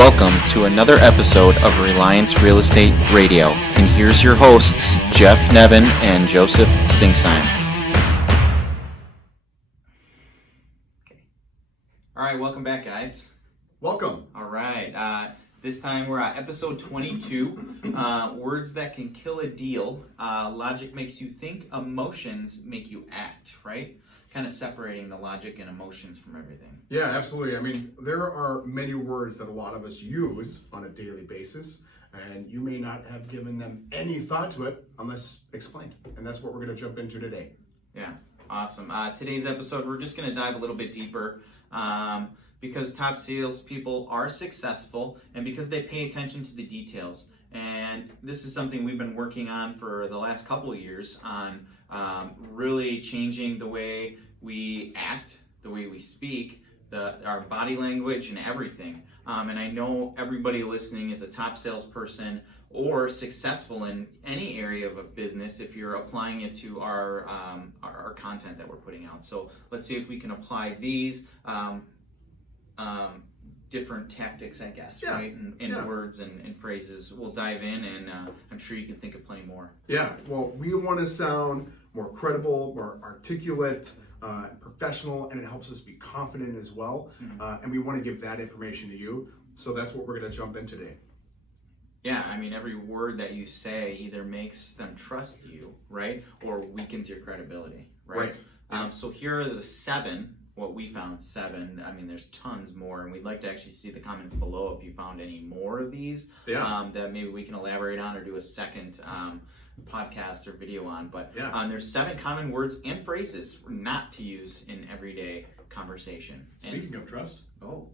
Welcome to another episode of Reliance Real Estate Radio. And here's your hosts, Jeff Nevin and Joseph Singsheim. All right, welcome back, guys. Welcome. All right, this time we're at episode 22, words that can kill a deal. Logic makes you think, emotions make you act, right? Kind of separating the logic and emotions from everything. Yeah, absolutely. I mean, there are many words that a lot of us use on a daily basis, and you may not have given them any thought to it unless explained. And that's what we're going to jump into today. Yeah, awesome. Today's episode, we're just going to dive a little bit deeper because top salespeople are successful and because they pay attention to the details. And this is something we've been working on for the last couple of years on really changing the way we act, the way we speak, our body language and everything. And I know everybody listening is a top salesperson or successful in any area of a business if you're applying it to our content that we're putting out. So let's see if we can apply these different tactics, I guess, yeah, right? And words and phrases. We'll dive in, and I'm sure you can think of plenty more. Yeah, well, we want to sound more credible, more articulate, professional, and it helps us be confident as well. Mm-hmm. And we want to give that information to you. So that's what we're going to jump in today. Yeah, I mean, every word that you say either makes them trust you, right, or weakens your credibility, right? So here are the 7. What we found 7. I mean, there's tons more, and we'd like to actually see the comments below if you found any more of these that maybe we can elaborate on or do a second podcast or video on. But there's 7 common words and phrases not to use in everyday conversation. Speaking of trust. Oh,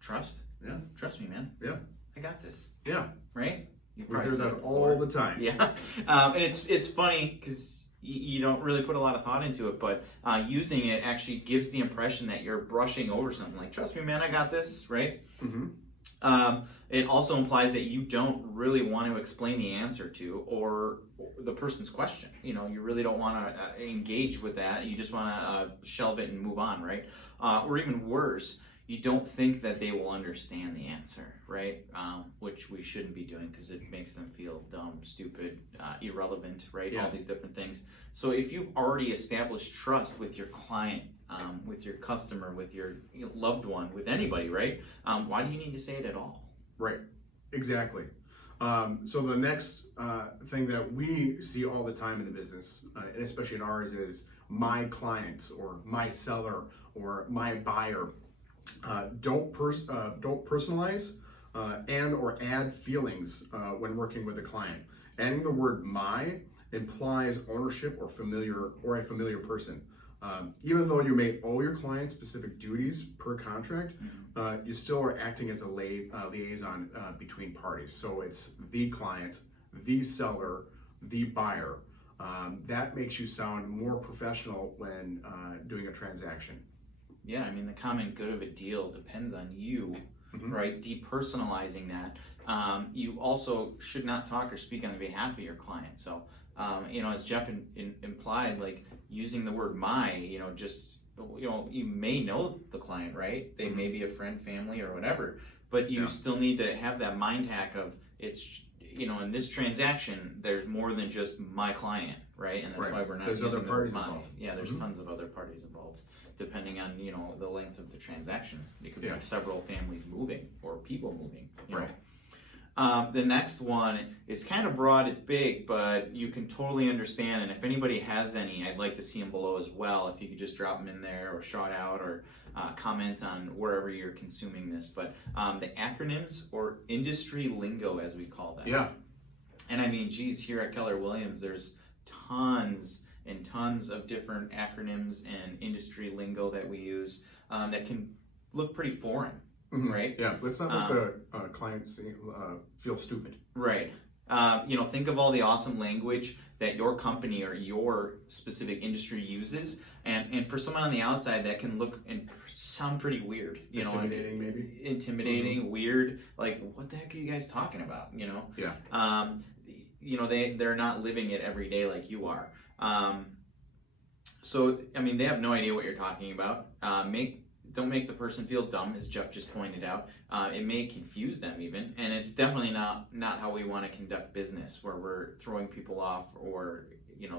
trust? Yeah. Trust me, man. Yeah. I got this. Yeah. Right? We hear that all the time. Yeah. And it's funny because you don't really put a lot of thought into it, but using it actually gives the impression that you're brushing over something. Like, trust me, man, I got this, right? Mm-hmm. It also implies that you don't really want to explain the answer to or the person's question. You know, you really don't want to engage with that. You just want to shelve it and move on, right? Or even worse, you don't think that they will understand the answer, right? Which we shouldn't be doing because it makes them feel dumb, stupid, irrelevant, right? Yeah. All these different things. So if you've already established trust with your client, with your customer, with your loved one, with anybody, right? Why do you need to say it at all? Right, exactly. So the next thing that we see all the time in the business, and especially in ours, is my client or my seller or my buyer. Don't personalize and or add feelings when working with a client. Adding the word "my" implies ownership or a familiar person. Even though you may owe your client specific duties per contract, you still are acting as a liaison between parties. So it's the client, the seller, the buyer. That makes you sound more professional when doing a transaction. Yeah, I mean, the common good of a deal depends on you, right? Depersonalizing that. You also should not talk or speak on behalf of your client. So, as Jeff implied, like using the word "my," you may know the client, right? They may be a friend, family, or whatever, but you still need to have that mind hack of it's, in this transaction, there's more than just my client, right? And that's why we're not using the word "my." Yeah, there's tons of other parties involved. Depending on, the length of the transaction. It could be several families moving or people moving. The next one is kind of broad, it's big, but you can totally understand. And if anybody has any, I'd like to see them below as well. If you could just drop them in there or shout out or comment on wherever you're consuming this. But the acronyms or industry lingo, as we call them. Yeah. And I mean, geez, here at Keller Williams, there's tons and tons of different acronyms and industry lingo that we use that can look pretty foreign, right? Yeah, let's not make the client feel stupid. Right. Think of all the awesome language that your company or your specific industry uses, and for someone on the outside that can look and sound pretty weird. Intimidating, maybe. Intimidating, weird. Like, what the heck are you guys talking about? Yeah. They're not living it every day like you are. So, I mean, they have no idea what you're talking about. Make don't make the person feel dumb, as Jeff just pointed out. It may confuse them even, and it's definitely not how we want to conduct business, where we're throwing people off, or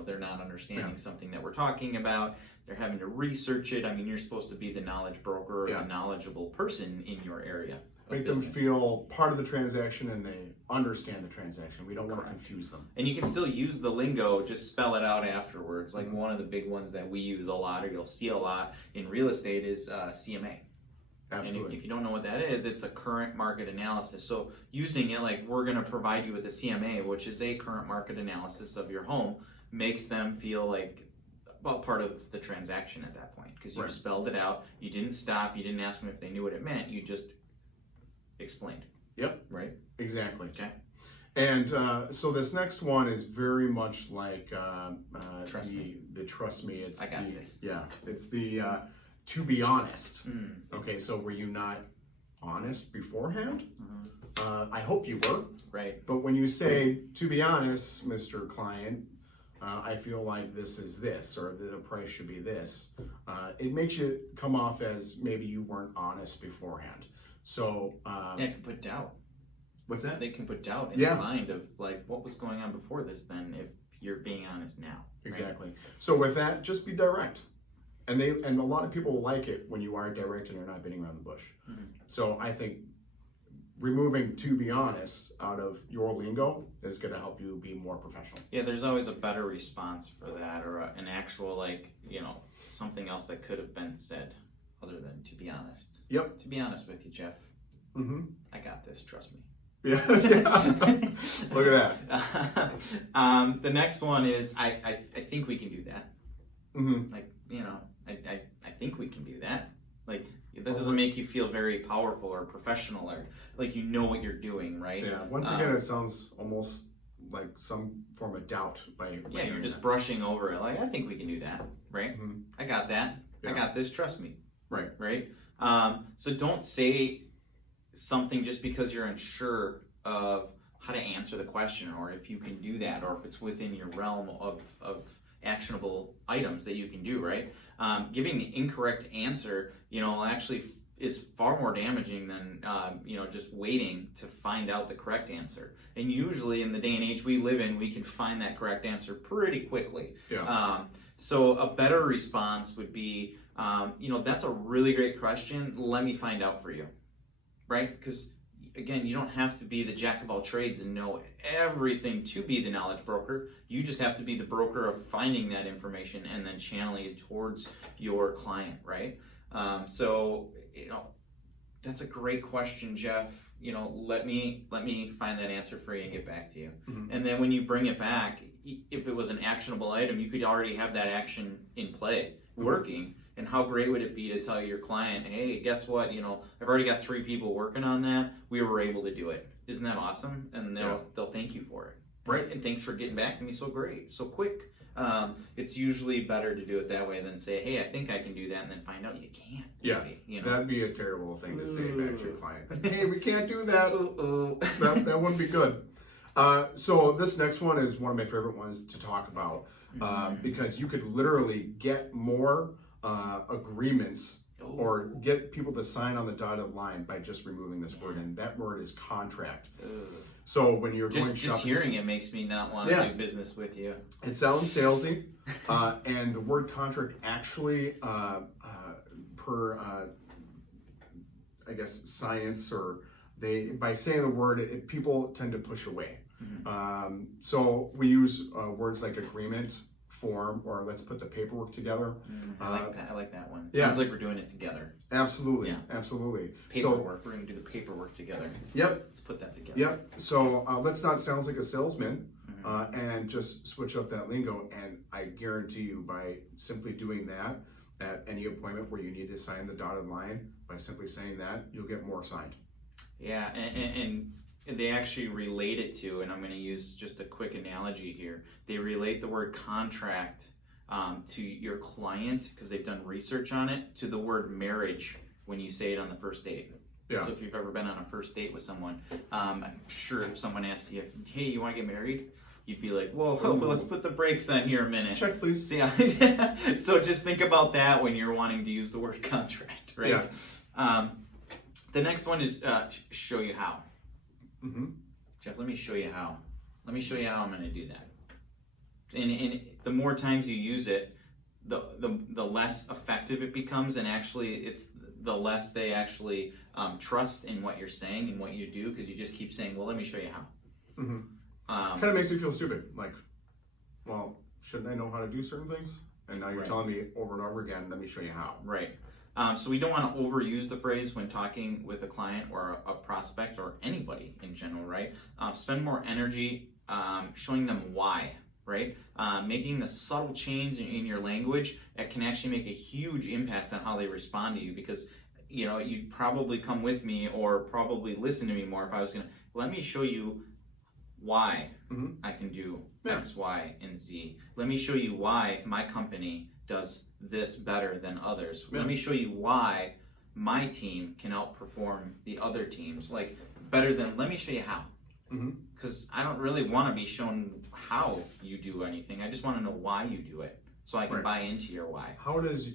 they're not understanding something that we're talking about. They're having to research it. I mean, you're supposed to be the knowledge broker or the knowledgeable person in your area. Make them feel part of the transaction and they understand the transaction. We don't want to confuse them. And you can still use the lingo, just spell it out afterwards. Like one of the big ones that we use a lot, or you'll see a lot in real estate, is CMA. Absolutely. And if you don't know what that is, it's a current market analysis. So using it, like, we're going to provide you with a CMA, which is a current market analysis of your home, makes them feel like, well, part of the transaction at that point, because you spelled it out. You didn't stop. You didn't ask them if they knew what it meant. You just explained. Yep. Right? Exactly. Okay. And so this next one is very much like Trust me. The trust me. I got this. Yeah. It's the to be honest. Okay, so were you not honest beforehand? I hope you were. Right. But when you say, to be honest, Mr. Client, I feel like this is this, or the price should be this, it makes you come off as maybe you weren't honest beforehand. So it can put doubt. What's that? They can put doubt in your mind of, like, what was going on before this then, if you're being honest now. Exactly. Right? So with that, just be direct. And a lot of people will like it when you are direct and you're not beating around the bush. So I think removing "to be honest" out of your lingo is going to help you be more professional. Yeah, there's always a better response for that, or an actual, like, something else that could have been said other than "to be honest." Yep. To be honest with you, Jeff, I got this, trust me. Yeah. Look at that. The next one is, I think we can do that. Like, I think we can do that. Like, that doesn't make you feel very powerful or professional, or like you know what you're doing, right? Yeah. Once again, it sounds almost like some form of doubt by you're just brushing over it. Like, I think we can do that, right? I got that. Yeah. I got this. Trust me. Right. Right. So don't say something just because you're unsure of how to answer the question, or if you can do that, or if it's within your realm of actionable items that you can do, right? Giving the incorrect answer, actually is far more damaging than, just waiting to find out the correct answer. And usually in the day and age we live in, we can find that correct answer pretty quickly. Yeah. So a better response would be, that's a really great question. Let me find out for you, right? Because again, you don't have to be the jack of all trades and know everything to be the knowledge broker. You just have to be the broker of finding that information and then channeling it towards your client, right? So that's a great question, Jeff. Let me find that answer for you and get back to you. And then when you bring it back, if it was an actionable item, you could already have that action in play, working. And how great would it be to tell your client, hey, guess what? I've already got 3 people working on that. We were able to do it. Isn't that awesome? And they'll thank you for it. Right. And thanks for getting back to me so quick. It's usually better to do it that way than say, hey, I think I can do that, and then find out you can't. Yeah. That'd be a terrible thing to say back to your client. Hey, we can't do that. That wouldn't be good. So this next one is one of my favorite ones to talk about, because you could literally get more agreements or get people to sign on the dotted line by just removing this word, and that word is contract. So when you're going shopping, just hearing it makes me not want to do business with you. It sounds salesy, and the word contract actually, per I guess science, or by saying the word, people tend to push away. So we use words like agreement, form, or let's put the paperwork together. I like that one. Yeah. Sounds like we're doing it together. Absolutely. Yeah. Absolutely. Paperwork. We're going to do the paperwork together. Yep. Let's put that together. Yep. So let's not sound like a salesman, and just switch up that lingo. And I guarantee you, by simply doing that at any appointment where you need to sign the dotted line, by simply saying that, you'll get more signed. Yeah. And they actually relate it to, and I'm going to use just a quick analogy here. They relate the word contract to your client, because they've done research on it, to the word marriage when you say it on the first date. Yeah. So if you've ever been on a first date with someone, I'm sure if someone asks you, hey, you want to get married? you'd be like, whoa, let's put the brakes on here a minute. Check, please. So, so just think about that when you're wanting to use the word contract, right? Yeah. The next one is show you how. Mm-hmm. Jeff, let me show you how. Let me show you how I'm going to do that. And the more times you use it, the less effective it becomes, and actually it's the less they actually trust in what you're saying and what you do, because you just keep saying, well, let me show you how. Mm-hmm. Kind of makes me feel stupid. Like, well, shouldn't I know how to do certain things? And now you're telling me over and over again, let me show you how. Right. So we don't want to overuse the phrase when talking with a client or a prospect or anybody in general, right? Spend more energy showing them why, right? Making the subtle change in your language that can actually make a huge impact on how they respond to you, because you'd probably come with me or probably listen to me more if I was going to, let me show you why I can do X, Y, and Z. Let me show you why my company does this better than others. Let me show you why my team can outperform the other teams, like better than, let me show you how. Because I don't really want to be shown how you do anything. I just want to know why you do it, so I can buy into your why. How does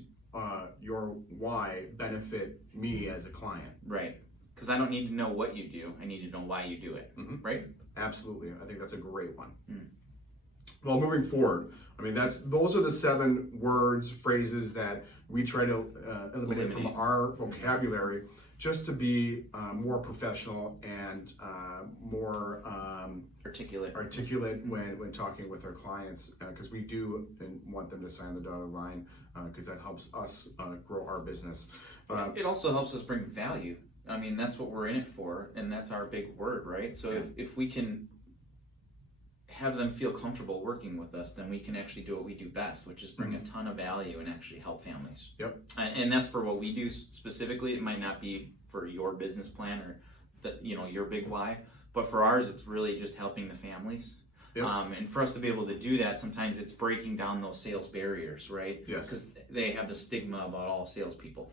your why benefit me as a client? Right. Because I don't need to know what you do. I need to know why you do it. Right? Absolutely. I think that's a great one. Well, moving forward, I mean, those are the 7 words, phrases that we try to eliminate from our vocabulary, just to be more professional and more articulate when talking with our clients, because we do want them to sign the dotted line, because that helps us grow our business. It also helps us bring value. I mean, that's what we're in it for, and that's our big word, right? So if we can have them feel comfortable working with us, then we can actually do what we do best, which is bring a ton of value and actually help families. Yep. And that's for what we do specifically. It might not be for your business plan or your big why, but for ours, it's really just helping the families. Yep. And for us to be able to do that, sometimes it's breaking down those sales barriers, right? Yes. Because they have the stigma about all salespeople.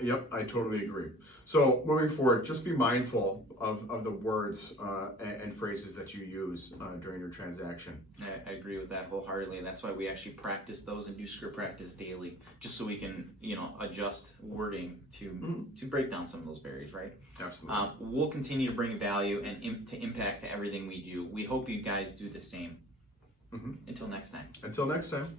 Yep, I totally agree. So moving forward, just be mindful of the words and phrases that you use during your transaction. I agree with that wholeheartedly. That's why we actually practice those and do script practice daily, just so we can adjust wording to break down some of those barriers, right? Absolutely. We'll continue to bring value and to impact to everything we do. We hope you guys do the same. Until next time. Until next time.